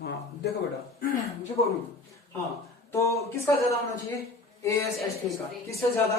हाँ देखो बेटा मुझे बोलूं। हाँ तो किसका ज्यादा होना चाहिए? ASH3 का। किससे ज्यादा?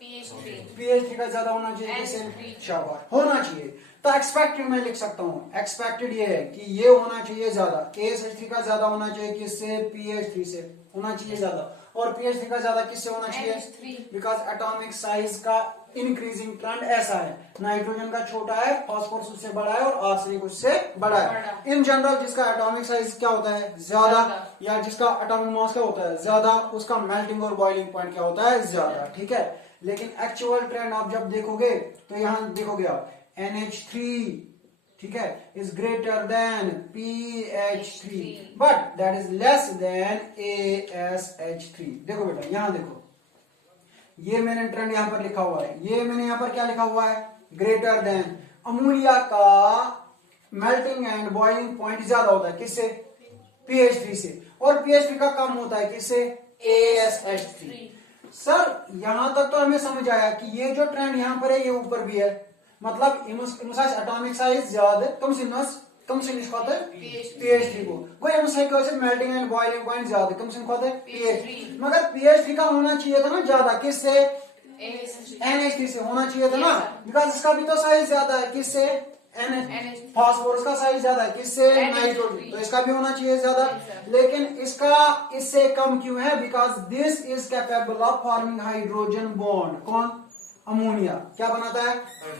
PH3 का ज्यादा होना चाहिए। किससे? शाबाश, होना चाहिए। तो एक्सपेक्टेड मैं लिख सकता हूँ, एक्सपेक्टेड ये है कि ये होना चाहिए ज्यादा, ASH3 का ज्यादा होना चाहिए। किससे? PH3 से होना चाहिए ज्यादा। और PH3 का ज्यादा किससे होना चाहिए? बिकॉज एटॉमिक साइज का इंक्रीजिंग ट्रेंड ऐसा है, नाइट्रोजन का छोटा है, फास्फोरस उससे बड़ा है और आर्सेनिक उससे बड़ा है। इन जनरल जिसका एटॉमिक साइज क्या होता है? ज्यादा, या जिसका एटॉमिक मास क्या होता है? ज्यादा, उसका मेल्टिंग और बॉइलिंग पॉइंट क्या होता है? ज्यादा। ठीक है, लेकिन एक्चुअल ट्रेंड आप जब देखोगे तो यहां देखोगे आप NH3, ठीक है, is greater than PH3 but that is less than ASH3। देखो बेटा यहां देखो, ये मैंने ट्रेंड यहां पर लिखा हुआ है, ये मैंने यहां पर क्या लिखा हुआ है? Greater than. अमोनिया का मेल्टिंग एंड बॉइलिंग पॉइंट ज्यादा होता है। किससे? PH3 से। और PH3 का कम होता है। किससे? ASH3। सर यहां तक तो हमें समझ आया कि ये जो ट्रेंड यहां पर है ये ऊपर भी है, मतलब एटॉमिक साइज ज्यादा कम से निष्कात है PH3 को, वो मेल्टिंग एंड बॉइलिंग पॉइंट ज्यादा कम से निष्कात है PH3, मगर PH3 का होना चाहिए था ना ज्यादा। किससे? NH3 से होना चाहिए था ना, बिकॉज इसका भी तो साइज ज्यादा है। किससे? फास्फोरस का साइज ज्यादा है। किससे? नाइट्रोजन, तो इसका भी होना चाहिए ज्यादा, लेकिन इसका इससे कम क्यों है? Because this is capable of forming hydrogen bond. कौन? अमोनिया क्या बनाता है?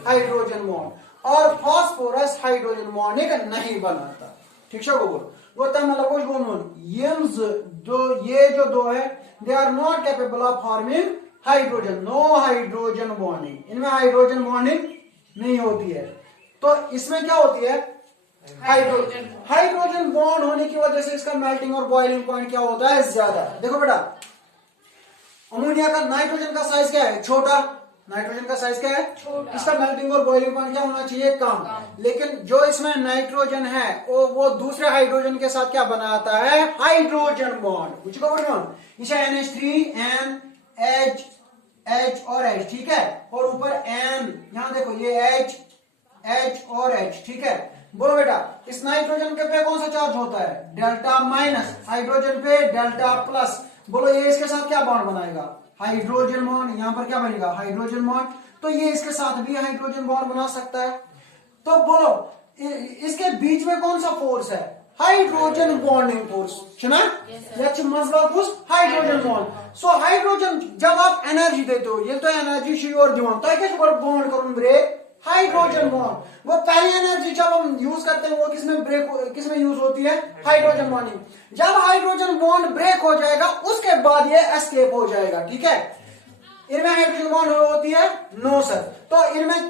Hydrogen bond. और फास्फोरस हाइड्रोजन बॉन्ड नहीं बनाता। ठीक है वो मतलब कुछ बोलूं, ये जो दो है they are not capable of forming hydrogen, no hydrogen bonding, इनमें हाइड्रोजन बॉन्डिंग नहीं होती है। तो इसमें क्या होती है? हाइड्रोजन बॉन्ड होने की वजह से इसका मेल्टिंग और बॉइलिंग पॉइंट क्या होता है? ज्यादा। देखो बेटा अमोनिया का नाइट्रोजन का साइज क्या है? छोटा। नाइट्रोजन का साइज क्या है? छोटा। इसका मेल्टिंग और बॉइलिंग पॉइंट क्या होना चाहिए? कम। लेकिन जो इसमें नाइट्रोजन है वो दूसरे हाइड्रोजन के साथ क्या बनाता है? Hydrogen bond. कुछ इसे NH3 H और H, ठीक है, और ऊपर N, यहां देखो ये H और H, ठीक है। बोलो बेटा इस नाइट्रोजन के पे कौन सा चार्ज होता है? डेल्टा माइनस, हाइड्रोजन पे डेल्टा प्लस। बोलो ये इसके साथ क्या बॉन्ड बनाएगा? Hydrogen bond. यहां पर क्या बनेगा? Hydrogen bond. तो ये इसके साथ भी हाइड्रोजन बॉन्ड बना सकता है। तो बोलो इसके बीच में कौन सा फोर्स है? हाइड्रोजन बॉन्डिंग फोर्स है ना। Hydrogen bond. सो हाइड्रोजन जब आप एनर्जी देते हो, ये तो एनर्जी श्योर दिवन तो क्या बॉन्ड करूं ब्रेक? Hydrogen bond. वो पहली एनर्जी जब हम यूज करते हैं वो किसमें यूज होती है? Hydrogen bonding. जब हाइड्रोजन बॉन्ड ब्रेक हो जाएगा उसके बाद ये एस्केप हो जाएगा। ठीक है, इनमें हाइड्रोजन बॉन्ड होती है? No sir. तो इनमें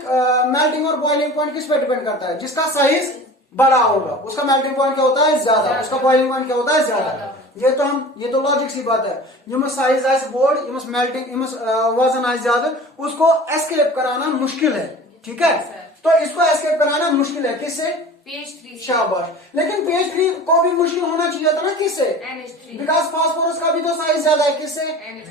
मेल्टिंग और बॉइलिंग पॉइंट किस पे डिपेंड करता है? जिसका साइज बड़ा होगा उसका मेल्टिंग पॉइंट क्या होता है? ज्यादा। उसका बॉइलिंग पॉइंट क्या होता है? ज्यादा। ये तो लॉजिक सी बात है। यमस साइज आइस बोर्ड, यमस मेल्टिंग, यमस वजन आइस ज्यादा, उसको एस्केप कराना मुश्किल है। ठीक है, तो इसको एस्केप कराना मुश्किल है। किससे? PH3। शाबाश। लेकिन PH3 को भी मुश्किल होना चाहिए था ना। किससे? बिकॉज फास्फोरस का भी तो साइज ज्यादा है। किससे?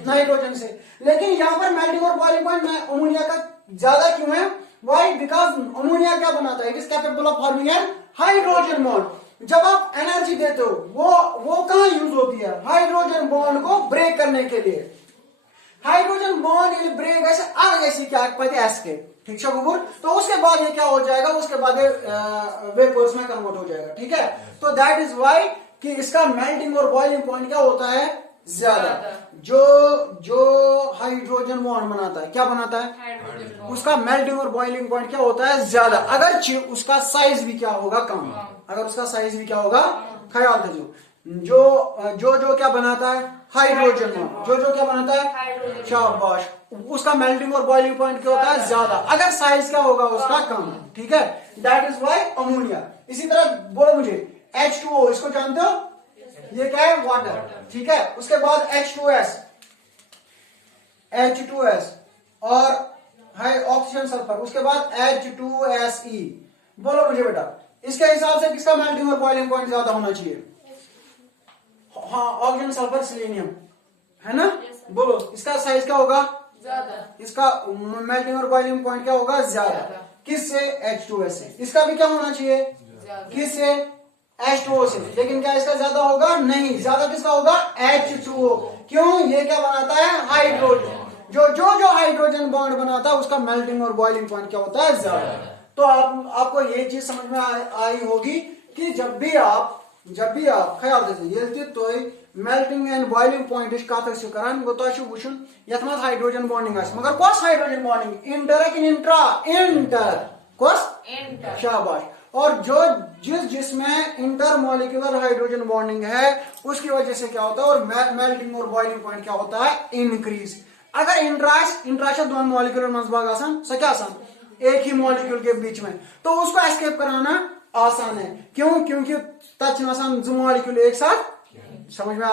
नाइट्रोजन से। लेकिन यहाँ पर मेल्टिंग और बॉइलिंग पॉइंट अमोनिया का ज्यादा क्यों है? वाई? बिकॉज अमोनिया क्या बनाता है? It is capable of forming an hydrogen bond. जब आप एनर्जी देते हो वो कहां यूज होती है? हाइड्रोजन बॉन्ड को ब्रेक करने के लिए। हाइड्रोजन बॉन्ड ब्रेक ऐसे ऐसी क्या एस्केप। ठीक है गुगुर। तो उसके बाद ये क्या हो जाएगा? उसके बाद वेपर्स में कन्वर्ट हो जाएगा। ठीक है, तो दैट इज वाई कि इसका मेल्टिंग और बॉइलिंग पॉइंट क्या होता है? ज्यादा। जो हाइड्रोजन बॉन्ड बनाता है क्या बनाता है? उसका मेल्टिंग और बॉइलिंग पॉइंट क्या होता है? ज्यादा। अगर उसका साइज भी क्या होगा? कम। अगर उसका साइज भी क्या होगा? ख्याल दीजिए। जो क्या बनाता है? Hydrogen bond. जो क्या बनाता है? शाबाश। उसका मेल्टिंग और बॉइलिंग पॉइंट क्या होता है? ज्यादा। अगर साइज क्या होगा उसका? कम। ठीक है, दैट इज वाई अमोनिया। इसी तरह बोलो मुझे H2O, इसको जानते हो? ये क्या है? वाटर। ठीक है, उसके बाद H2S और हाई ऑक्सीजन सल्फर, उसके बाद H2SE। बोलो मुझे बेटा इसके हिसाब से किसका मेल्टिंग और बॉइलिंग पॉइंट ज्यादा होना चाहिए? हाँ, ऑक्सीजन सल्फर सिलीनियम है ना। बोलो इसका साइज क्या होगा? ज्यादा। इसका मेल्टिंग और बॉइलिंग पॉइंट क्या होगा? ज्यादा। किससे? H2S से। इसका भी क्या होना चाहिए? किससे? H2O से, लेकिन क्या इसका ज्यादा होगा? नहीं, ज्यादा किसका होगा? H2O। क्यों? ये क्या बनाता है? हाइड्रोजन। जो हाइड्रोजन बॉन्ड बनाता है उसका मेल्टिंग और बॉइलिंग पॉइंट क्या होता है? ज्यादा। तो आपको ये चीज समझ में आई होगी कि जब भी आप ख्याल ये तो मेल्टिंग एंड बॉइलिंग पॉइंट कत करान गो तो वुचन यथ मत हाइड्रोजन बॉन्डिंग मगर कस हाइड्रोजन बॉन्डिंग? इंटर कि इंट्रा? इंटर। कस? इंटर। शाबाश। और जिसमें इंटर मॉलिक्यूलर हाइड्रोजन बॉन्डिंग है उसकी वजह से क्या होता है? और मेल्टिंग और बॉइलिंग पॉइंट क्या होता है? इंक्रीज। अगर इंट्रा दोन मॉलिक्यूलर मजबाग आसान सो क्या आसान? एक ही मॉलिक्यूल के बीच में, तो उसको एस्केप कराना आसान है। क्यों? क्योंकि तच आसान दो मॉलिक्यूल एक साथ। समझ में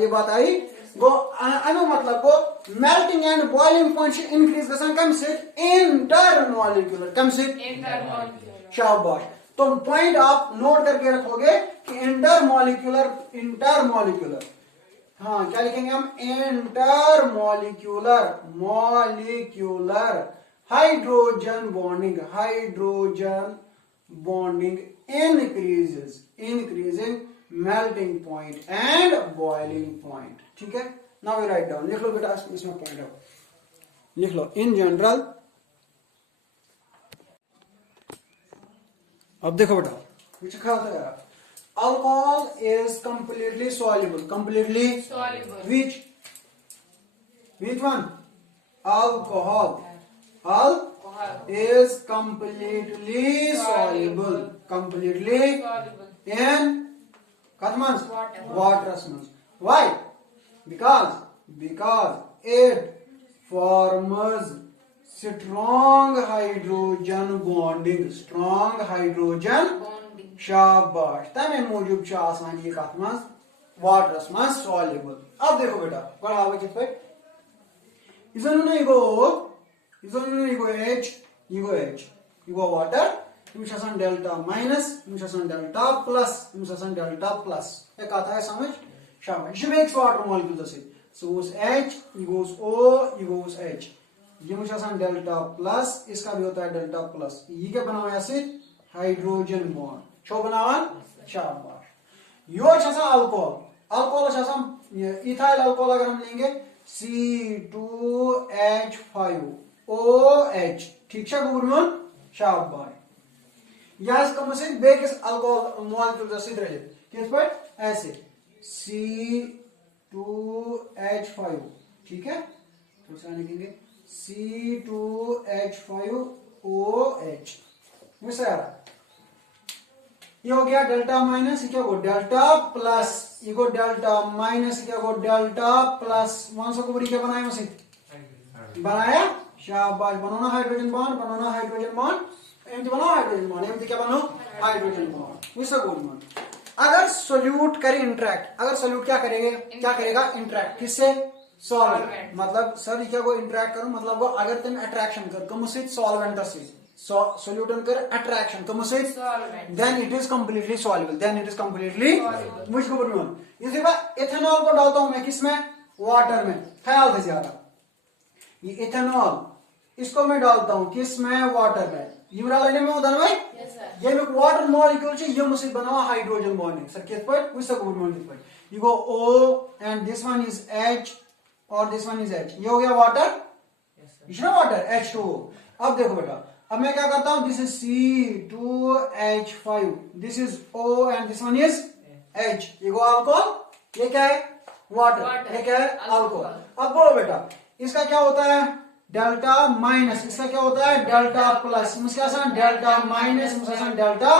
ये बात आई? गो अनु मतलब गो melting and boiling point increase गसान कम से? Intermolecular. कम से? Intermolecular. शाबाश। तो पॉइंट आप नोट करके रखोगे कि इंटर मॉलिक्यूलर हाँ क्या लिखेंगे हम? Inter molecular hydrogen bonding increasing melting point and boiling point. ठीक है, नाउ वी राइट डाउन। लिख लो बेटा इसमें पॉइंट है, लिख लो। इन जनरल, अब देखो बेटा कुछ खा था। Alcohol is completely soluble. Which one? Alcohol is completely soluble. In water. Why? Because it forms strong hydrogen bonding. शाबाश। तमे मूजूब ये कत मज वाटरस मज सॉल्युबल। अब देखो बेटा पढ़ावे कित पे यह गो water, delta minus, delta plus, ये कत है समझ? शाबाश। यह वाटर मॉलिक्यूल सो H, यह गोस O, यह गोस H, यह डेल्टा प्लस, इसका भी होता है डेल्टा प्लस। ये क्या बनाया हाइड्रोजन बॉन्ड छो बनावान। शाबाश। योर अल्कोहल इथाइल अल्कोहल अगर हम लेंगे C2H5OH। ठीक है गुरमन? शाबाश। यह बेकिस अल्कोहल मॉलिक्यूल रलित किस पर? ऐसे C2H5। ठीक है, तो लिखेंगे C2H5OH। ये हो गया डेल्टा माइनस, क्या गो डेल्टा प्लस, ये गो डेल्टा माइनस, क्या गो डेल्टा प्लस। वन सौ को क्या बनाया बनाया? शाबाश। बनाना हाइड्रोजन बॉन्ड, एमती बनाओ हाइड्रोजन बॉन्ड, एमती क्या बनाओ? Hydrogen bond. अगर सोल्यूट करे इंटरेक्ट, क्या करेगा? इंटरेक्ट किससे? सॉल्वेंट। मतलब सर क्या को इंटरेक्ट करूं मतलब वो अगर तुम अट्रैक्शन कर कम से सॉल्वेंट से सोल्यूटन कर अट्रैक्शन कम से, then it is completely soluble. मुझको बोलूं इस इथेनॉल को डालता हूं मैं किसमें? वाटर में। ख्याल से ज्यादा ये इथेनॉल इसको मैं डालता हूं किसमें? वाटर में। ये मेरा लेने में उधर भाई ये वाटर मॉलिक्यूल ये मुझसे बना हाइड्रोजन बॉन्डिंग सर किस पर? You go O and this one is H और दिस वन इज H। ये हो गया वाटर, वाटर H2O। अब देखो बेटा, अब मैं क्या करता हूं? This is C2H5, this is O and this one is H। ये गो अल्कोहल, ये क्या है? वाटर। ये क्या है? अल्कोहल। अब बोलो बेटा इसका क्या होता है? डेल्टा माइनस, इसका क्या होता है? डेल्टा प्लस, इसका डेल्टा माइनस, डेल्टा।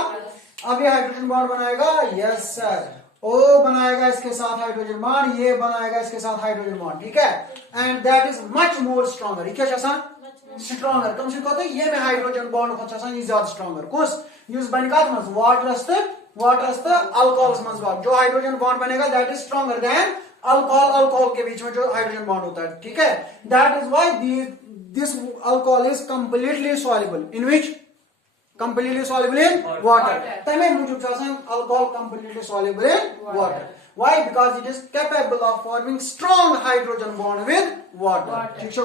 अब ये हाइड्रोजन बॉन्ड बनाएगा, यस सर। O बनाएगा इसके साथ हाइड्रोजन बॉन्ड, ये बनाएगा इसके साथ हाइड्रोजन बॉन्ड। ठीक है, and that is much more stronger. ये क्या स्ट्रॉन्गर कम से कहते ये में हाइड्रोजन बॉन्ड ये ज्यादा स्ट्रॉन्गर कुछ यूज बन वाटरस तो अल्कोहल्स मज जो हाइड्रोजन बॉन्ड बनेगा that is stronger than alcohol के बीच में जो हाइड्रोजन बॉन्ड होता है। ठीक है, that is why this alcohol is completely soluble in which? completely soluble in water. तमे मुझे alcohol completely soluble in water. Why? Because it is capable of forming strong hydrogen bond with water. ठीक है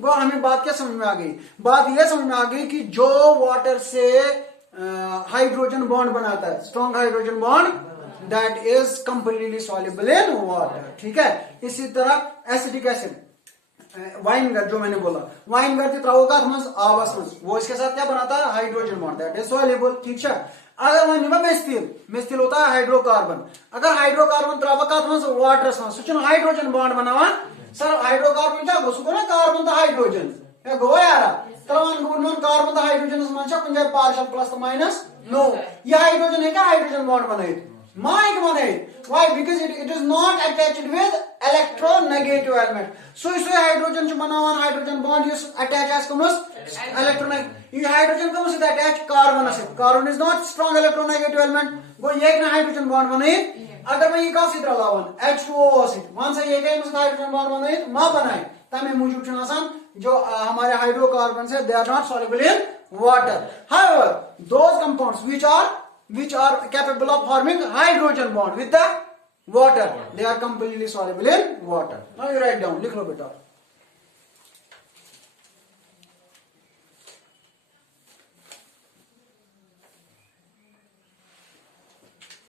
वो हमें बात क्या समझ में आ गई? बात यह समझ में आ गई कि जो वाटर से हाइड्रोजन बॉन्ड बनाता है, strong hydrogen bond that is completely soluble in water. ठीक है, इसी तरह एसिडिक एसिड वाइनगर जो मैंने बोला, वाइनगर त्रो कत मज आबस मज, वो इसके साथ क्या बनाता है, hydrogen bond that is soluble. ठीक है, अगर वन मेस्थिल, मेस्थिल होता है हाइड्रोकार्बन, अगर हाइड्रोकार्बन त्रो कत मज वाटरस मज, सह हाइड्रोजन बॉन्ड बनावान। सर हाइड्रोकार्बन क्या गो, सह गो ना कार्बन तो हाइड्रोजन, क्या गो यार त्रावन गुण कार्बन तो हाइड्रोजन मन कुछ जाए पार्शियल प्लस तो माइनस नो, ये हाइड्रोजन है क्या हाइड्रोजन बॉन्ड बनाए माइट बनाए, why because it is not attached with electronegative element. So hydrogen बनावान हाइड्रोजन बॉन्ड इस अटैच आस कमस इलेक्ट्रोनेगेटिव, ये हाइड्रोजन कमस से अटैच कार्बन से, carbon is not strong electronegative element, गो ये ना हाइड्रोजन बॉन्ड बनाए। अगर मैं ये कस सहित रलावन H2O सहित, वन सा ये हाइड्रोजन बॉन्ड बनाए मा बनाए, तमे मूजूब आसान जो हमारे हाइड्रोकार्बन है, they are not soluble in water. However those compounds which are capable of forming hydrogen bond with the water, they are completely soluble in water. Now you write down, लिख लो बेटा।